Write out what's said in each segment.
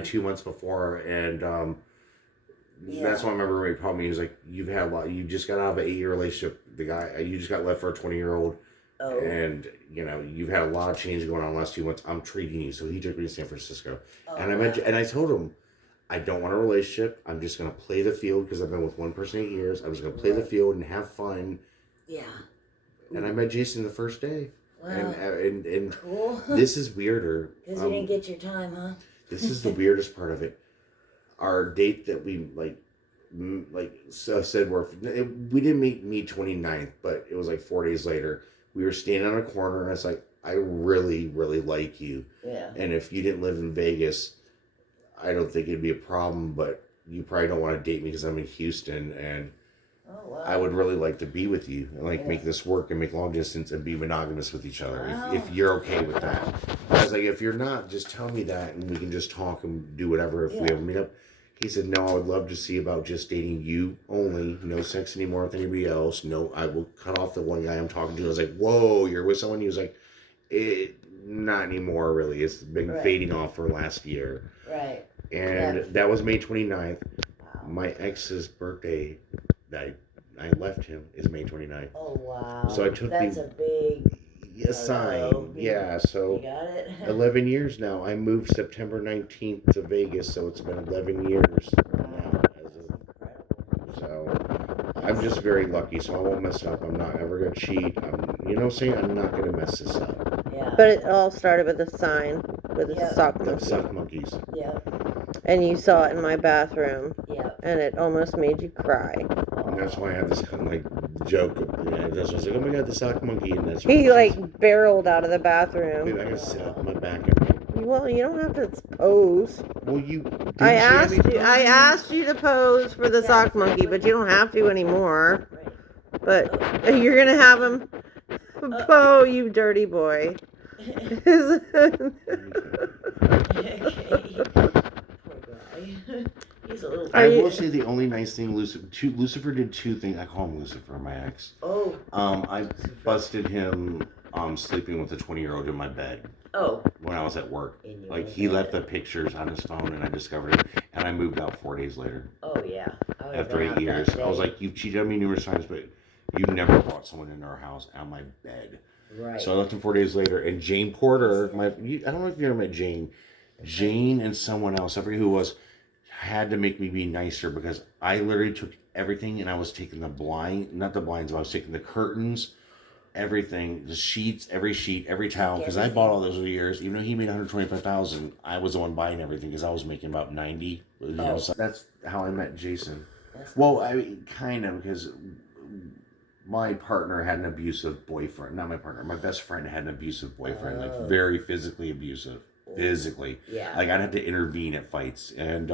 2 months before, and that's why I remember when he told me, he was like, "You've had a lot. You just got out of an 8-year relationship. The guy, you just got left for a 20-year-old, and you've had a lot of change going on the last 2 months. I'm treating you." So he took me to San Francisco, and I told him, I don't want a relationship. I'm just gonna play the field because I've been with one person 8 years. I'm just gonna play the field and have fun. Yeah. And I met Jason the first day. Wow. And cool. This is weirder. Because you didn't get your time, huh? This is the weirdest part of it. Our date that we said we didn't meet me 29th, but it was like 4 days later. We were standing on a corner, and I was like, I really, really like you. Yeah. And if you didn't live in Vegas, I don't think it'd be a problem, but you probably don't want to date me because I'm in Houston, and I would really like to be with you and make this work and make long distance and be monogamous with each other. If you're okay with that. I was like, if you're not, just tell me that and we can just talk and do whatever if we ever meet up. He said, no, I would love to see about just dating you only. No sex anymore with anybody else. No, I will cut off the one guy I'm talking to. I was like, whoa, you're with someone? He was like, not anymore, really. It's been fading off for last year. Right. And that was May 29th. Wow. My ex's birthday that I left him is May 29th. Oh, wow. So I took That's a big sign. Yeah, so you got it. 11 years now. I moved September 19th to Vegas, so it's been 11 years now. So I'm just very lucky, so I won't mess it up. I'm not ever going to cheat. I'm not going to mess this up. Yeah. But it all started with a sign with a sock monkey. The sock monkeys. Yeah. And you saw it in my bathroom. Yeah. And it almost made you cry. And that's why I have this kind of joke. That's why I was like, oh my god, the sock monkey. And that's He barreled out of the bathroom. Maybe I can sit up on my back. Well, you don't have to pose. Well, I asked you to pose for the sock monkey, but you don't have to anymore. But you're gonna have him. Oh, you dirty boy. I will say the only nice thing Lucifer did two things. I call him Lucifer, my ex. Oh. I busted him sleeping with a 20-year-old in my bed. Oh. When I was at work. He left the pictures on his phone and I discovered it. And I moved out 4 days later. Oh, yeah. After 8 years. I was like, you've cheated on me numerous times, but you've never brought someone into our house on my bed. Right. So I left him 4 days later. And Jane Porter, I don't know if you ever met Jane. Jane and someone else, I forget who it was, had to make me be nicer because I literally took everything and I was taking the not the blinds, but I was taking the curtains, everything, the sheets, every sheet, every towel, because I bought all those over the years. Even though he made $125,000, I was the one buying everything because I was making about 90. So that's how I met Jason. Well, kind of, because my partner had an abusive boyfriend. Not my partner, my best friend had an abusive boyfriend, very physically abusive. Physically. Yeah. I'd have to intervene at fights. And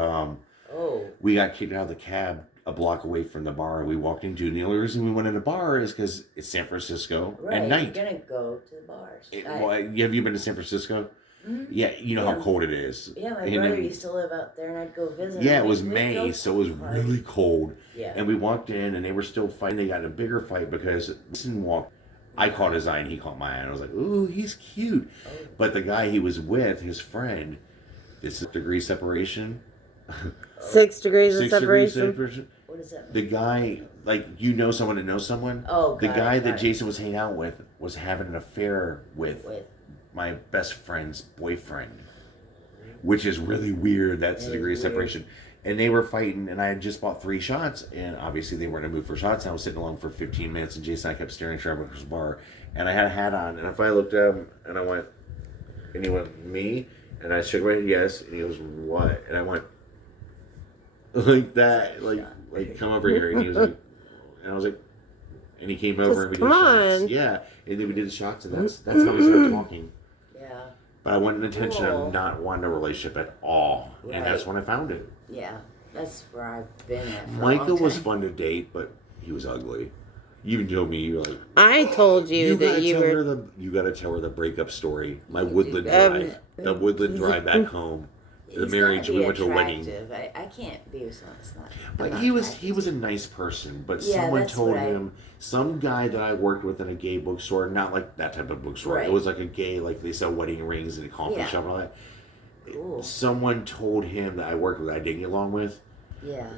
we got kicked out of the cab a block away from the bar we walked into. And the only reason we went in the bar is because it's San Francisco at night. You're going to go to the bars. Have you been to San Francisco? Mm-hmm. Yeah, you know how cold it is. Yeah, my brother used to live out there and I'd go visit. Yeah, it was May, so it was really cold. Yeah. And we walked in and they were still fighting. They got in a bigger fight because I caught his eye and he caught my eye. And I was like, ooh, he's cute. Oh. But the guy he was with, his friend, this is degree separation. 6 degrees of separation. What is that? The guy, someone that knows someone. Oh, the guy that Jason was hanging out with was having an affair with my best friend's boyfriend. Which is really weird. That's the degree of separation. And they were fighting, and I had just bought 3 shots, and obviously they weren't in the mood for shots. And I was sitting alone for 15 minutes, and Jason and I kept staring at Starbucks bar, and I had a hat on, and I finally looked at him, and I went, and he went, me? And I shook my head, yes, and he goes, what? And I went, like that, come over here, and he was like, and I was like, and he came over, and we did shots. Yeah, and then we did the shots, and that's how we started talking. Yeah. But I went in intention of not wanting a relationship at all, and that's when I found it. Yeah, that's where I've been at. Micah was fun to date, but he was ugly. You even told me, you were like, I told you that you were. You got to tell her the breakup story. My Woodland drive, the Woodland drive back home, the marriage. We went to a wedding. I can't be with someone that's not. But he was a nice person. But someone told him, some guy that I worked with in a gay bookstore, not like that type of bookstore. Right. It was like a gay, like they sell wedding rings and a coffee shop and all that. Cool. someone told him that I worked with, I didn't get along with. Yeah.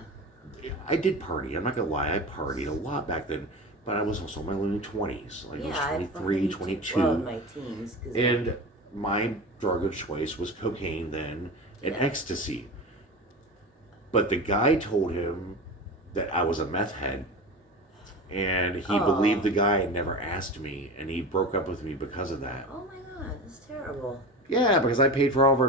I did party. I'm not gonna lie. I partied a lot back then, but I was also in my early 20s. Like I was 23, 22. Well, in my teens. And my drug of choice was cocaine then and ecstasy. But the guy told him that I was a meth head. And he believed the guy and never asked me. And he broke up with me because of that. Oh my God, that's terrible. Yeah, because I paid for all of our